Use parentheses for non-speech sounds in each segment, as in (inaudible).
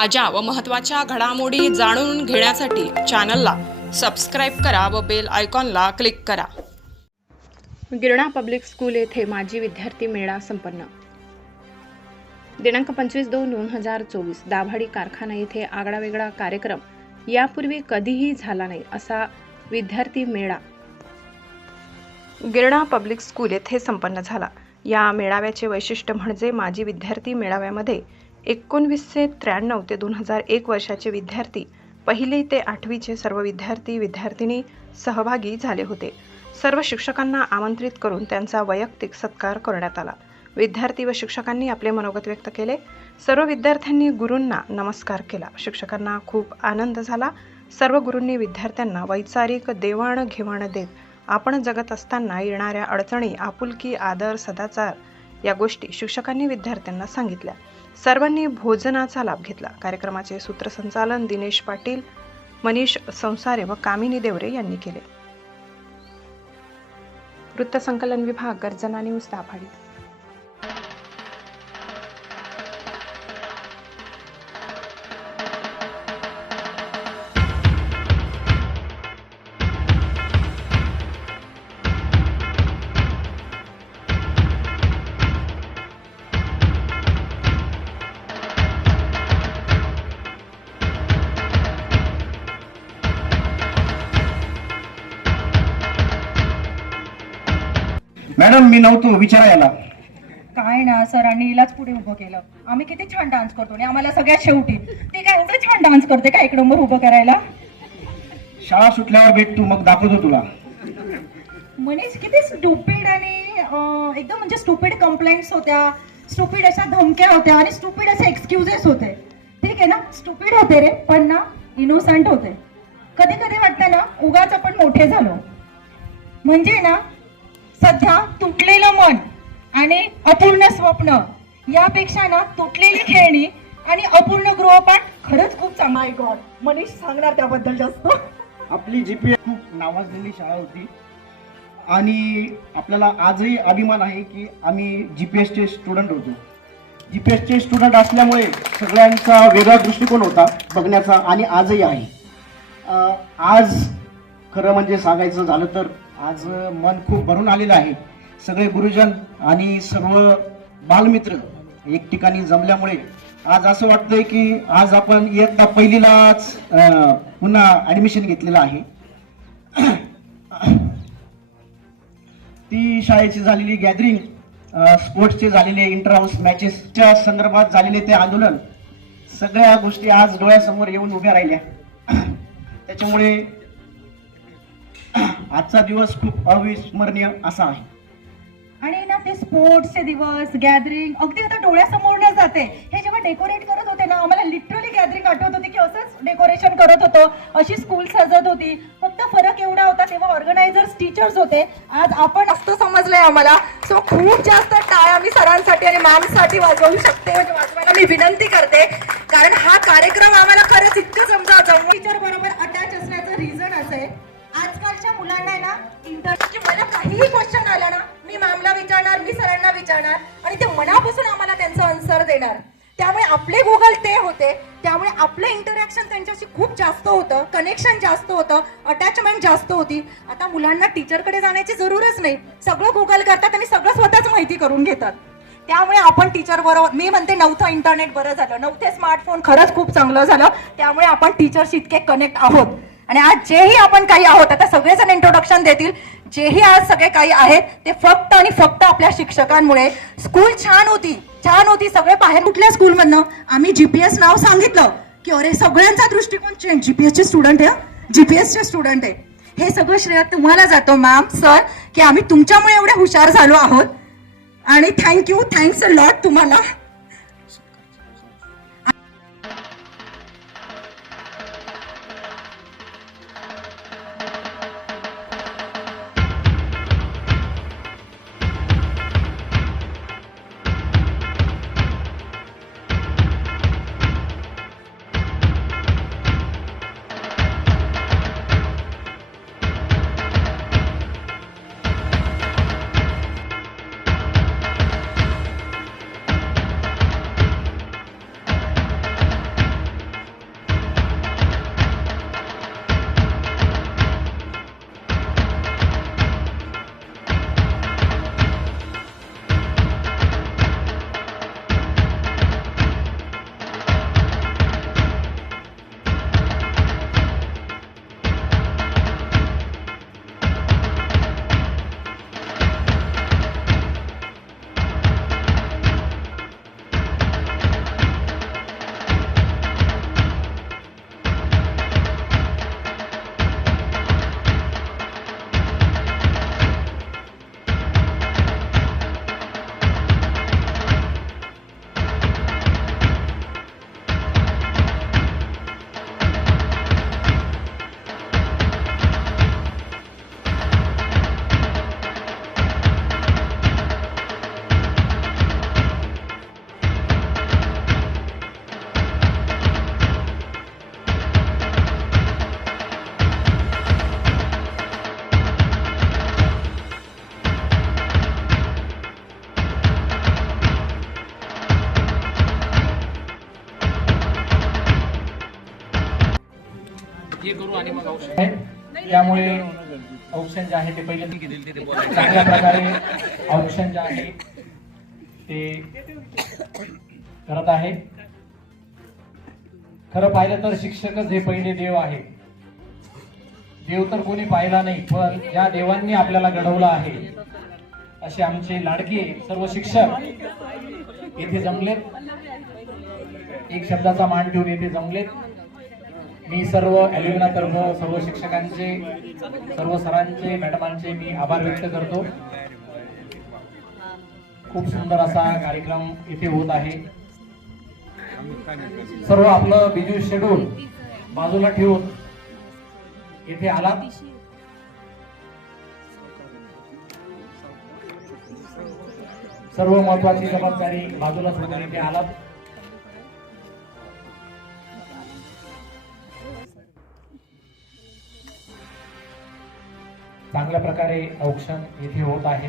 ताज्या व महत्त्वाच्या घडामोडी जाणून घेण्यासाठी चॅनलला सबस्क्राईब करा व बेल आयकॉनला क्लिक करा. गिरणा पब्लिक स्कूल येथे माजी विद्यार्थी मेळा संपन्न. दिनांक पंचवीस दोन दोन हजार चोवीस दाभाडी कारखाना येथे आगळावेगळा कार्यक्रम. यापूर्वी कधीही झाला नाही असा विद्यार्थी मेळा. गिरणा पब्लिक स्कूल येथे संपन्न झाला. या मेळाव्याचे वैशिष्ट्य म्हणजे माजी विद्यार्थी मेळाव्यामध्ये एकोणवीसशे त्र्याण्णव ते दोन हजार एक वर्षाचे विद्यार्थी. पहिली ते आठवीचे सर्व विद्यार्थी विद्यार्थिनी सहभागी झाले होते. सर्व शिक्षकांना आमंत्रित करून त्यांचा वैयक्तिक सत्कार करण्यात आला. विद्यार्थी व शिक्षकांनी आपले मनोगत व्यक्त केले. सर्व विद्यार्थ्यांनी गुरूंना नमस्कार केला. शिक्षकांना खूप आनंद झाला. सर्व गुरूंनी विद्यार्थ्यांना वैचारिक देवाणघेवाण देत आपण जगत असताना येणाऱ्या अडचणी आपुलकी आदर सदाचार या गोष्टी शिक्षकांनी विद्यार्थ्यांना सांगितल्या. सर्वांनी भोजनाचा लाभ घेतला. कार्यक्रमाचे सूत्रसंचालन दिनेश पाटील मनीष संसारे व कामिनी देवरे यांनी केले. वृत्तसंकलन विभाग गर्जना न्यूज दाभाडी मॅडम मी नव्हतो विचारायला काय ना सरांनी हिलाच पुढे उभं केलं. आम्ही किती छान डान्स करतो आणि आम्हाला सगळ्यात शेवटी. ते काय एवढं छान डान्स करते का एक नंबर उभं करायला? शाळा सुटल्यावर भेटतो मग दाखवतो तुला. मनीष किती स्टुपिड आणि अं, एकदम म्हणजे स्टुपिड कंप्लेंट्स होत्या स्टुपिड अशा धमक्या होत्या आणि स्टुपिड असे एक्सक्युजेस होते. ठीक आहे ना? स्टुपिड होते रे पण ना इनोसंट होते. कधी कधी वाटतं ना उगाच आपण मोठे झालो. म्हणजे ना सध्या तुटलेलं मन आणि अपूर्ण स्वप्न यापेक्षा ना तुटलेली खेळणी आणि अपूर्ण गृहपाठ खरंच खूप चांगला. आहे गॉड मनीष सांगणार त्याबद्दल जास्त? आपली जीपीएस खूप नावाजलेली शाळा होती. आणि आपल्याला आजही अभिमान आहे की आम्ही जीपीएसचे स्टुडंट होतो. जीपीएसचे स्टुडंट असल्यामुळे सगळ्यांचा वेगळा दृष्टिकोन होता बघण्याचा आणि आजही आहे. आज खरं म्हणजे सांगायचं झालं तर आज मन खूप भरून आलेलं आहे. सगळे गुरुजन आणि सर्व बालमित्र एक ठिकाणी जमल्यामुळे आज असं वाटतंय की आज आपण इयत्ता पहिलीलाच पुन्हा ऍडमिशन घेतलेलं आहे. ती शाळेची झालेली गॅदरिंग स्पोर्ट्सचे झालेले इंटर हाऊस मॅचेसच्या संदर्भात झालेले ते आंदोलन सगळ्या गोष्टी आज डोळ्यासमोर येऊन उभ्या राहिल्या. त्याच्यामुळे आजचा दिवस खूप अविस्मरणीय असा आहे. आणि ना ते स्पोर्ट्सचे दिवस गॅदरिंग अगदी आता डोळ्यासमोरनं जाते. हे जेव्हा डेकोरेट करत होते ना आम्हाला लिटरली गॅदरिंग आठवत होती की असंच डेकोरेशन करत होतो. अशी स्कूल सजत होती. फक्त फरक एवढा होता तेव्हा ऑर्गनायझर्स टीचर्स होते. आज आपण असतं समजलंय आम्हाला. सो खूप जास्त टाळ्या मी सरांसाठी आणि मॅमसाठी वाजवू शकते म्हणजे वाजवायला मी विनंती करते. कारण हा कार्यक्रम आम्हाला खरंच इतकं समजा टीचर बरोबर अटॅच असण्याचं रिझन असं आहे आजकालच्या मुलांना ना? इंटरनेटची मला काहीही क्वेश्चन आला ना मी मॅमला विचारणार मी सरांना विचारणार आणि ते मनापासून आम्हाला त्यांचं आन्सर देणार. त्यामुळे आपले गुगल ते होते त्यामुळे आपलं इंटरॅक्शन त्यांच्याशी खूप जास्त होतं कनेक्शन जास्त होतं अटॅचमेंट जास्त होती. आता मुलांना टीचरकडे जाण्याची जरूरच नाही. सगळं गुगल करतात आणि सगळं स्वतःच माहिती करून घेतात. त्यामुळे आपण टीचर बरोबर मी म्हणते नव्हतं इंटरनेट बरं झालं. नव्हते स्मार्टफोन खरंच खूप चांगलं झालं. त्यामुळे आपण टीचरशी इतके कनेक्ट आहोत. आणि आज जेही आपण काही आहोत आता सगळेजण इंट्रोडक्शन देतील. जेही आज सगळे काही आहेत ते फक्त आणि फक्त आपल्या शिक्षकांमुळे. स्कूल छान होती छान होती. सगळे बाहेर कुठल्या स्कूलमधनं आम्ही जीपीएस नाव सांगितलं. की अरे सगळ्यांचा दृष्टिकोन चेंज जीपीएसचे स्टुडंट आहे जीपीएसचे स्टुडंट आहे. हे सगळं श्रेय तुम्हाला जातो मॅम सर की आम्ही तुमच्यामुळे एवढे हुशार झालो आहोत. आणि थँक्यू थँक्स अ लॉट तुम्हाला. आहे ते पहिले चांगल्या प्रकारे औषण जे आहे ते करत आहे. खरं पाहिलं तर शिक्षकच हे पहिले देव आहे. देव तर कोणी पाहिला नाही पण ज्या देवांनी आपल्याला घडवलं आहे असे आमचे लाडके सर्व शिक्षक येथे जमलेत. एक शब्दाचा मान ठेवून येथे जमलेत. मी सर्व अॅल्युमिना कर्म सर्व शिक्षकांचे सर्व सरांचे मॅडमांचे मी आभार व्यक्त करतो. खूप सुंदर असा कार्यक्रम इथे होत आहे. सर्व आपलं बिजू शेड्यूल बाजूला ठेवून इथे आला. सर्व महत्वाची जबाबदारी बाजूला सोडून इथे आलात. चांगल्या प्रकारे औक्षण येथे होत आहे.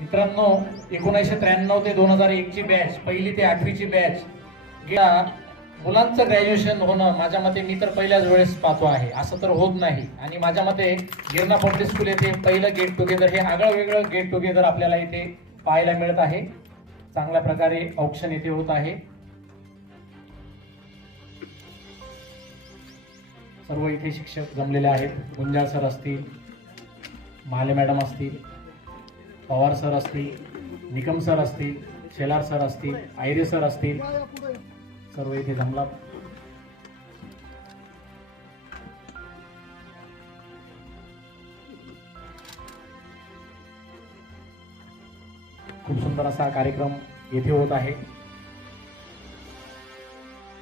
मित्रांनो एकोणीसशे त्र्याण्णव ते दोन हजार एकची बॅच पहिली ते आठवीची बॅच या मुलांचं ग्रॅज्युएशन होणं माझ्या मते मी तर पहिल्याच वेळेस पाहतो आहे. असं तर होत नाही. आणि माझ्या मते गिरणा पब्लिक स्कूल येथे पहिलं गेट टुगेदर हे आगळं वेगळं गेट टुगेदर आपल्याला इथे पाहायला मिळत आहे. चांगल्या प्रकारे औक्षण येथे होत आहे. सर्व इथे शिक्षक जमलेले आहेत. गुंजाळ सर असतील माले मॅडम असतील पवार सर असतील निकम सर असतील शेलार सर असतील आयरे सर असतील सर्व इथे जमला. खूप सुंदर असा कार्यक्रम येथे होत आहे.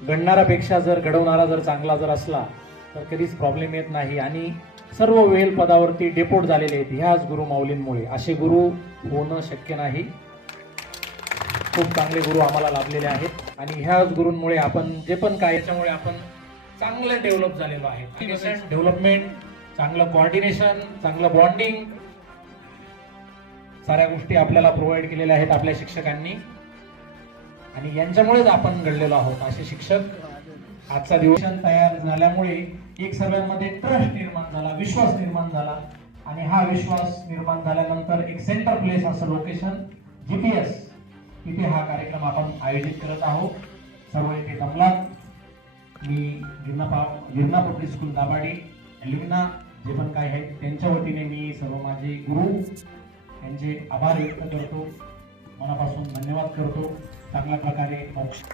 घडणारापेक्षा जर घडवणारा जर चांगला जर असला तर कधीच प्रॉब्लेम येत नाही. आणि सर्व वेल पदावरती डेपोट झालेले आहेत ह्याच गुरु माऊलींमुळे. असे गुरु होणं शक्य नाही. खूप चांगले गुरु आम्हाला लाभलेले आहेत. आणि ह्याच गुरूंमुळे आपण जे पण काय याच्यामुळे आपण चांगलं डेव्हलप झालेलो आहे. डेव्हलपमेंट चांगलं कॉर्डिनेशन चांगलं बॉन्डिंग साऱ्या गोष्टी आपल्याला प्रोव्हाइड केलेल्या आहेत आपल्या शिक्षकांनी. आणि यांच्यामुळेच आपण घडलेलो आहोत असे शिक्षक आजचा दिवस तयार झाल्यामुळे एक सर्वांमध्ये ट्रस्ट निर्माण झाला विश्वास निर्माण झाला. आणि हा विश्वास निर्माण झाल्यानंतर एक सेंटर प्लेस असं लोकेशन जीपीएस तिथे हा कार्यक्रम आपण आयोजित करत आहोत. सर्व इथे जमलात. मी Girna Girna public school Dabadi alumni जे पण काय आहेत त्यांच्या वतीने मी सर्व माझे गुरु यांचे आभार व्यक्त करतो. मनापासून धन्यवाद करतो. चांगल्या प्रकारे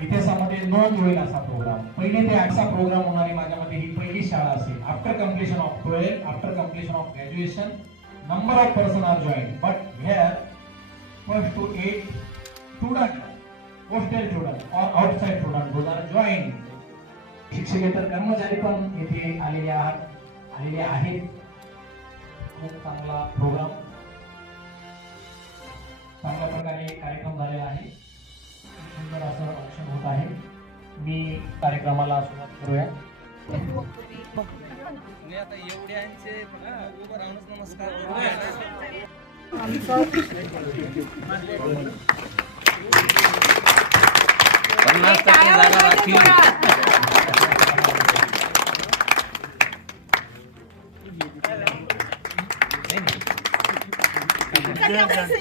इतिहासामध्ये नोंद होईल असा प्रोग्राम पहिले ते असा प्रोग्राम होणारी माझ्या मते ही पहिली शाळा असेल. After completion of twelve after completion of graduation number of person are join but here first two eight student postal student और आउटसाइड स्टुडंट दोन आर जॉईन शिक्षकेतर कर्मचारी पण येथे आलेले आहात आलेले आहेत. खूप चांगला प्रोग्राम चांगल्या प्रकारे कार्यक्रम झालेला आहे. मी कार्यक्रमाला सुरुवात करूया. आता एवढ्यांचे उभं राहूनच नमस्कार असं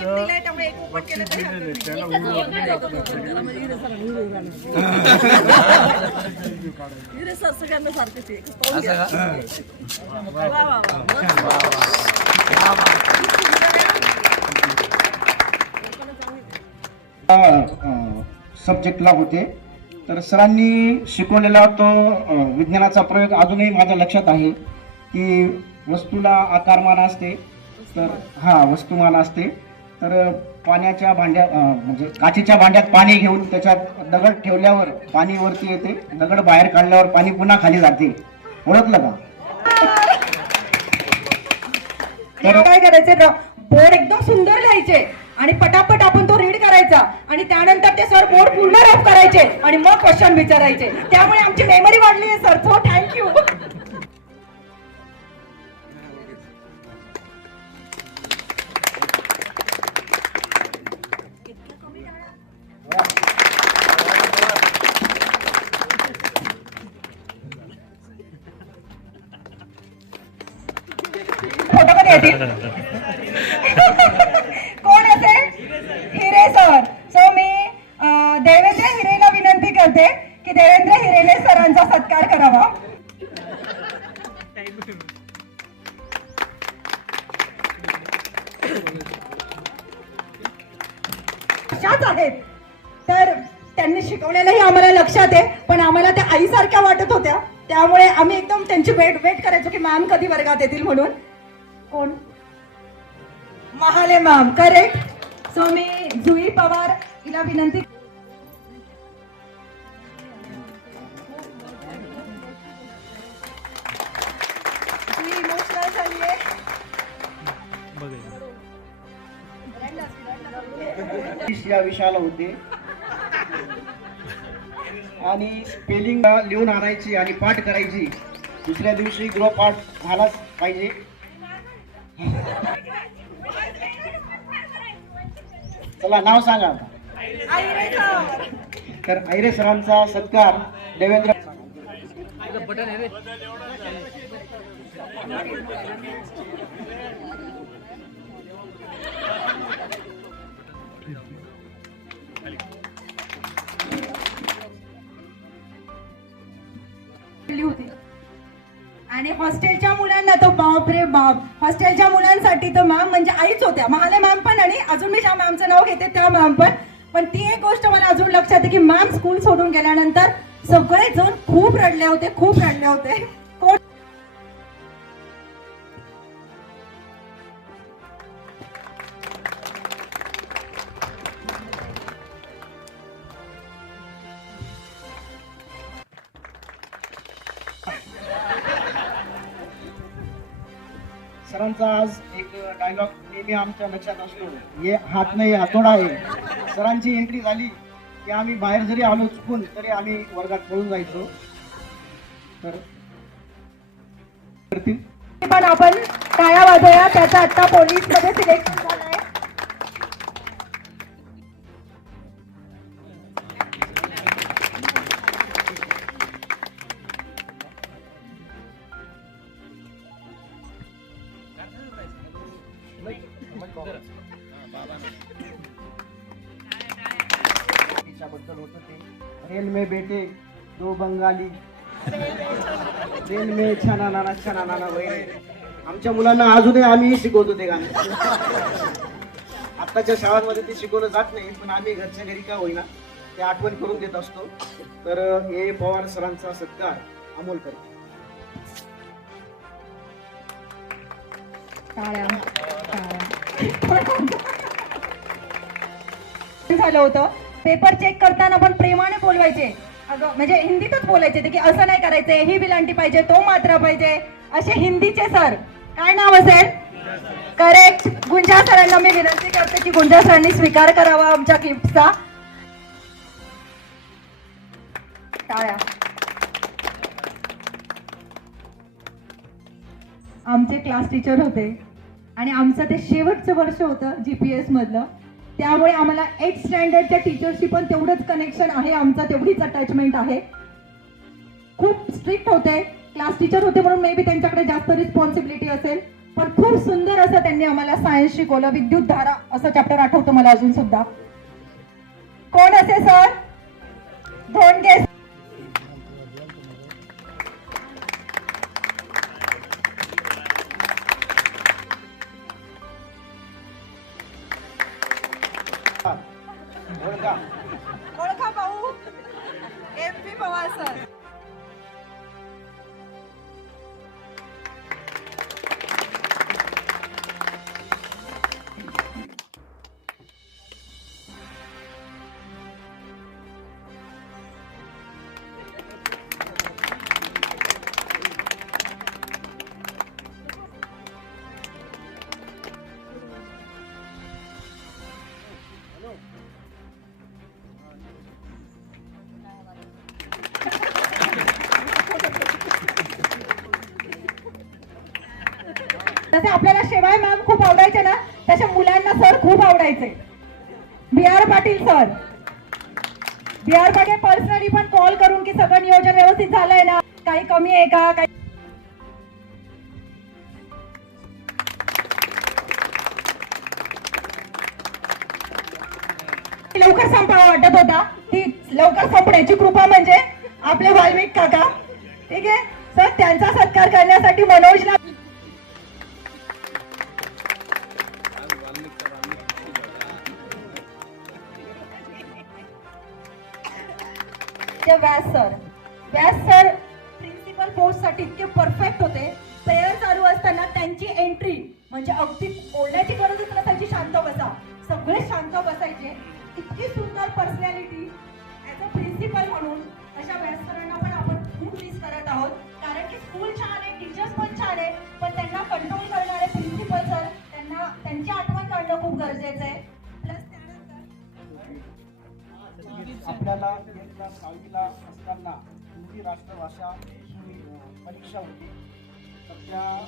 का? सब्जेक्टला होते. तर सरांनी शिकवलेला तो अ, विज्ञानाचा प्रयोग अजूनही माझ्या लक्षात आहे की वस्तूला आकारमान असते. तर हा वस्तुमान असते. तर पाण्याच्या भांड्या म्हणजे काचेच्या भांड्यात पाणी घेऊन त्याच्यात दगड ठेवल्यावर पाणी वरती येते. दगड बाहेर काढल्यावर पाणी पुन्हा खाली जाते. ओळखलं का? काय करायचं? बोर्ड एकदम सुंदर लिहायचे. आणि पटापट आपण तो रीड करायचा. आणि त्यानंतर ते सर बोर्ड पूर्ण रफ करायचे. आणि मग क्वेश्चन विचारायचे. त्यामुळे आमची मेमरी वाढली आहे सर सो थँक्यू कोण असेल? हिरे सर. सो मी देवेंद्र हिरेला विनंती करते की देवेंद्र हिरेने सरांचा सत्कार करावा. अशाच आहेत. तर त्यांनी शिकवलेलंही आम्हाला लक्षात आहे पण आम्हाला त्या आईसारख्या वाटत होत्या. त्यामुळे आम्ही एकदम त्यांची वेट वेट करायचो की मॅम कधी वर्गात येतील म्हणून. महाले मॅम करेक्ट सो मी जुई पवार हिला विनंती या विषयाला होते. आणि स्पेलिंग लिहून आणायची आणि पाठ करायची. दुसऱ्या दिवशी गृहपाठ झालाच पाहिजे. (laughs) चला नाव सांगा. तर आयरे सरांचा सत्कार देवेंद्र होती आणि हॉस्टेलच्या मुलांना तो बाप रे बाप. हॉस्टेलच्या मुलांसाठी तर मॅम म्हणजे आईच होत्या. महाले मॅम पण आणि अजून मी ज्या मॅमचं नाव घेते त्या मॅम पण. पण ती एक गोष्ट मला अजून लक्षात आहे की मॅम स्कूल सोडून गेल्यानंतर सगळे जण खूप रडले होते खूप रडले होते. सरांचा आज एक डायलॉग नेहमी आमच्या लक्षात असतो. हे हात नाही हातोडा आहे. सरांची एंट्री झाली की आम्ही बाहेर जरी आलो चुकून तरी आम्ही वर्गात पळून जायचो. तर करतील. पण आपण टाळ्या वाजवूया. त्याचा आत्ता पोलीसमध्ये सिलेक्शन आली. छाना नाना छाना नाना वगैरे आमच्या मुलांना अजूनही आम्हीही शिकवतो ते गाणं. आत्ताच्या शाळांमध्ये ते शिकवलं जात नाही पण आम्ही घरच्या घरी का होईना ते आठवण करून देत असतो. तर हे पवार सरांचा सत्कार अमोल करतो. झालं होतं. पेपर चेक करताना पण प्रेमाने बोलवायचे. अगं म्हणजे हिंदीतच बोलायचे ते की असं नाही करायचंय ही विलांटी पाहिजे तो मात्र पाहिजे असे हिंदीचे सर. काय नाव असेल करेक्ट गुंजा सरांना मी विनंती करते की गुंजा सरांनी स्वीकार करावा आमच्या गिफ्टचा टाळ्या. आमचे क्लास टीचर होते आणि आमचं ते शेवटचं वर्ष होतं जीपीएस मधलं. त्यामुळे आम्हाला एट स्टँडर्डच्या टीचरशी पण तेवढंच कनेक्शन आहे. आमचं तेवढीच अटॅचमेंट आहे. खूप स्ट्रिक्ट होते. क्लास टीचर होते म्हणून मे बी त्यांच्याकडे जास्त रिस्पॉन्सिबिलिटी असेल. पण खूप सुंदर असं त्यांनी आम्हाला सायन्स शिकवलं. विद्युत धारा असं चॅप्टर आठवतो मला अजून सुद्धा. कोण असे सर धोंडगे शिवाय मॅम खूप आवडायचे ना? तशा मुलांना सर खूप आवडायचे. B R Patil sir B R Patil personally पण कॉल करून की सगळं नियोजन व्यवस्थित झालंय ना? काही कमी आहे का? काही लवकर संपावा वाटत होता. ती लवकर संपण्याची कृपा म्हणजे आपले वाल्मिक काका. ठीक आहे? सर त्यांचा सत्कार करण्यासाठी मनोजला Vyas sir. Vyas sir principal पोस्टसाठी इतके परफेक्ट होते. प्रेयर चालू असताना त्यांची एंट्री म्हणजे अगदी बोलण्याची गरजच नसायची शांत बसा. सगळे शांत बसायचे. इतकी सुंदर पर्सनॅलिटी ऍज अ प्रिन्सिपल म्हणून अशा व्यास सरांना पण आपण खूप मिस करत आहोत. कारण की स्कूल छान आहे टीचर्स पण छान आहे पण त्यांना कंट्रोल करणारे प्रिन्सिपल सर त्यांना त्यांची आठवण काढणं खूप गरजेचं आहे. आपल्याला इयत्ता सहावीला असताना हिंदी राष्ट्रभाषा परीक्षा होती. तर त्या